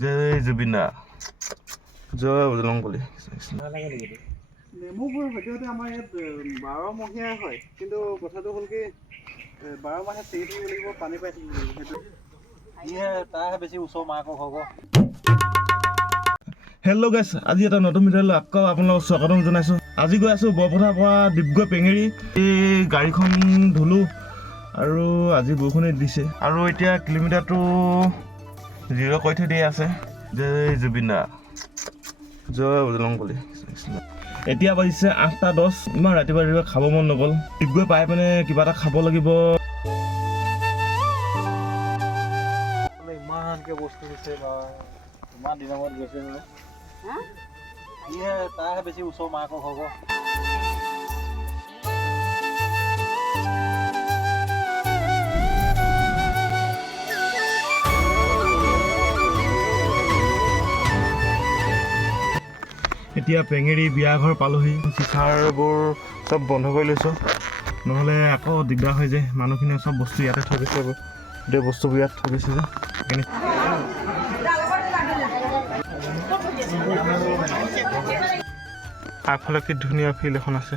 জয় জুবিন দা, জয় বজৰংবলী। নেমুবোৰ সদ্যহতে আমাৰ ইয়াত 12 মহীয়া হয়, কিন্তু কথাটো হ'ল কি 12 মাহে চিঙি থাকিব লাগিব, পানী পাই থাকিব লাগিব। সেইটো তাৰহে বেছি ওচৰ মাকৰ হ'ব। হেল্ল' গাইছ, আজি এটা নতুন ভিডিঅ'লৈ আকৌ আপোনালোকক স্বাগতম জনাইছোঁ। আজি গৈ আছোঁ বৰপথাৰৰ পৰা ডিব্ৰুগড় পেঙেৰি। এই গাড়ীখন ধুলোঁ আৰু আজি বৰষুণে দিছে আৰু এতিয়া কিলোমিটাৰটো 0 কৰি থৈ দিয়া আছে। জয় জুবিন দা, জয় বজৰংবলী। এতিয়া বাজিছে 8:10। ইমান ৰাতিপুৱা খাব মন নগ'ল। ডিব্ৰুগড় পাই পিনে কিবা এটা খাব লাগিব। ইমানকৈ বস্তু দিছে বা ইমান দিনৰ মূৰত গৈছে নহয়। তাৰহে বেছি ওচৰ মাকৰ হ'ব। এতিয়া পেঙেৰি বিয়া ঘৰ পালোহি। চিচাৰবোৰ চব বন্ধ কৰি লৈছোঁ, নহ'লে আকৌ দিগদাৰ হৈ যায়। মানুহখিনিয়ে চব বস্তু ইয়াতে থৈ গৈছে, গোটেই বস্তুবোৰ ইয়াত থৈ গৈছে যে সেইকাৰণে। আগফালে কি ধুনীয়া ফিল্ড এখন আছে।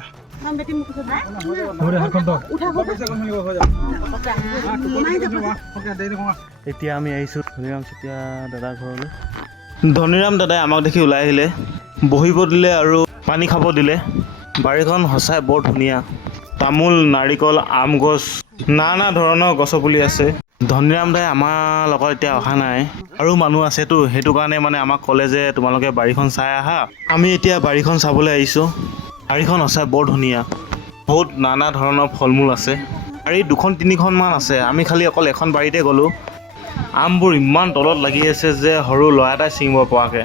এতিয়া আমি আহিছোঁ ধনীৰাম চেতিয়া দাদাৰ ঘৰলৈ। ধনীৰাম দাদাই আমাক দেখি ওলাই আহিলে, বহিব দিলে আৰু পানী খাব দিলে। বাৰীখন সঁচাই বৰ ধুনীয়া। তামোল, নাৰিকল, আম গছ, নানা ধৰণৰ গছৰ পুলি আছে। ধনীৰাম দাই আমাৰ লগত এতিয়া অহা নাই আৰু মানুহ আছেতো, সেইটো কাৰণে মানে আমাক ক'লে যে তোমালোকে বাৰীখন চাই আহা। আমি এতিয়া বাৰীখন চাবলৈ আহিছোঁ। বাৰীখন সঁচাই বৰ ধুনীয়া, বহুত নানা ধৰণৰ ফল মূল আছে। বাৰী 2-3খনমান আছে, আমি খালি অকল এখন বাৰীতে গ'লোঁ। আমবোৰ ইমান তলত লাগি আছে যে সৰু ল'ৰা এটাই ছিঙিব পৰাকৈ।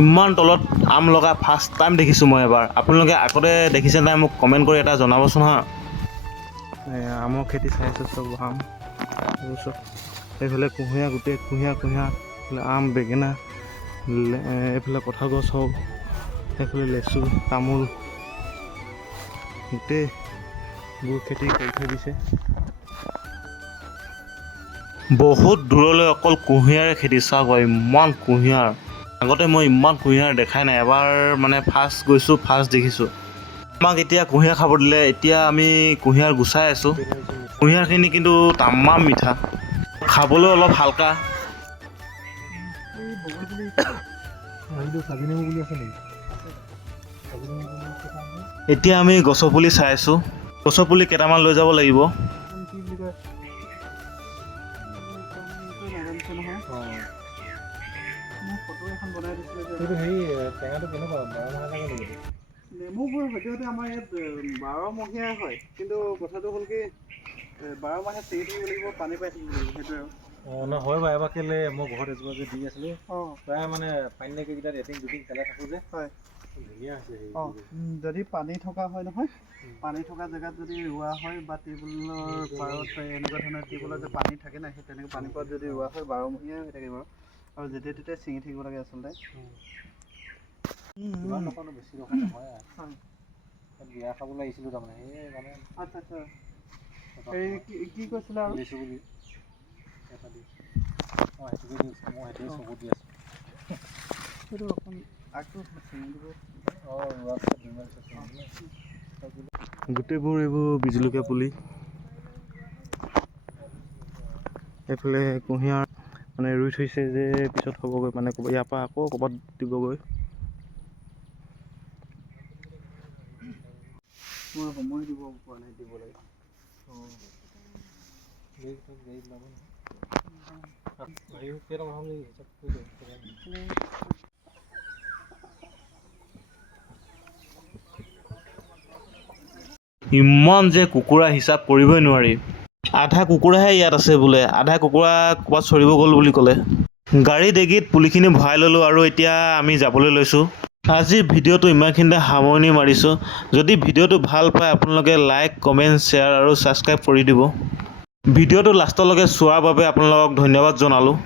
ইমান তলত আম লগা ফাৰ্ষ্ট টাইম দেখিছোঁ মই এবাৰ। আপোনালোকে আগতে দেখিছে নাই মোক কমেণ্ট কৰি এটা জনাবচোন হা। আমৰ খেতি চাইছোঁ, চব আম চব। এইফালে কুঁহিয়াৰ, গোটেই কুঁহিয়াৰ এইফালে আম, বেঙেনা, এইফালে কঁঠাল গছ হওক, এইফালে লেচু, তামোল, গোটেইবোৰ খেতি কৰি থৈ দিছে। বহুত দূৰলৈ অকল কুঁহিয়াৰে খেতি। চাওক বাৰু ইমান কুঁহিয়াৰ। আগতে মই ইমান কুঁহিয়াৰ দেখাই নাই, এবাৰ মানে ফাৰ্ষ্ট গৈছোঁ, ফাৰ্ষ্ট দেখিছোঁ। আমাক এতিয়া কুঁহিয়াৰ খাব দিলে। এতিয়া আমি কুঁহিয়াৰ গুচাই আছোঁ। কুঁহিয়াৰখিনি কিন্তু তামাম মিঠা, খাবলৈ অলপ হালকা। এতিয়া আমি গছৰ পুলি চাই আছোঁ। গছৰ পুলি কেইটামান লৈ যাব লাগিব। নেমুবোৰ সদ্যহতে আমাৰ ইয়াত 12 মহীয়া হয়, কিন্তু কথাটো হ'ল কি 12 মাহে চিঙি থাকিব লাগিব, পানী পাই থাকিব লাগিব। সেইটোৱে আৰু হয় বাৰু। এবাৰ কেলে মই ঘৰত এজোপা যে দি আছিলোঁ, প্ৰায় মানে পানী নাইকিয়াকেইটাত এটিং দুটিং পেলাই থাকোঁ যে। হয়, ধুনীয়া হৈছে। যদি পানী থকা হয় নহয়, পানী থকা জেগাত যদি ৰোৱা হয় বা টিউবৱেলৰ পাৰত এনেকুৱা ধৰণৰ টিউবৱেলত যে পানী থাকে নাই, সেই তেনেকৈ পানী পাৰত যদি ৰোৱা হয় 12 মহীয়া হৈ থাকে বাৰু। আৰু যেতিয়া তেতিয়া ছিঙি থাকিব লাগে আচলতে। ইমান নকওঁ, বেছি ৰখা নহয় আৰু বিয়া খাবলৈ আহিছিলোঁ তাৰমানে সেইকাৰণে। আচ্ছা আচ্ছা, কি কৈছিলে আৰু লৈছোঁ বুলি এটা দি সেইটোকে দি আছোঁ। মই সেইটোৱে চকুত দি আছোঁ। সেইটো অকণ আগটো ছিঙি দিব। গোটেইবোৰ এইবোৰ বিজলকীয়া পুলি। এইফালে কুঁহিয়াৰ মানে ৰুই থৈছে যে পিছত হ'বগৈ, মানে ইয়াৰ পৰা আকৌ ক'ৰবাত দিবগৈ। মই সময় দিব পৰা নাই দিবলৈ। ইমান যে কুকুৰা হিচাপ কৰিবই নোৱাৰি। আধা কুকুৰাহে ইয়াত আছে বোলে, আধা কুকুৰা ক'ৰবাত চৰিব গ'ল বুলি ক'লে। গাড়ী ডেগিত পুলিখিনি ভৰাই ল'লোঁ আৰু এতিয়া আমি যাবলৈ লৈছোঁ। আজিৰ ভিডিঅ'টো ইমানখিনিতে সামৰণি মাৰিছোঁ। যদি ভিডিঅ'টো ভাল পায় আপোনালোকে লাইক, কমেণ্ট, শ্বেয়াৰ আৰু ছাবস্ক্ৰাইব কৰি দিব। ভিডিঅ'টো লাষ্টলৈকে চোৱাৰ বাবে আপোনালোকক ধন্যবাদ জনালোঁ।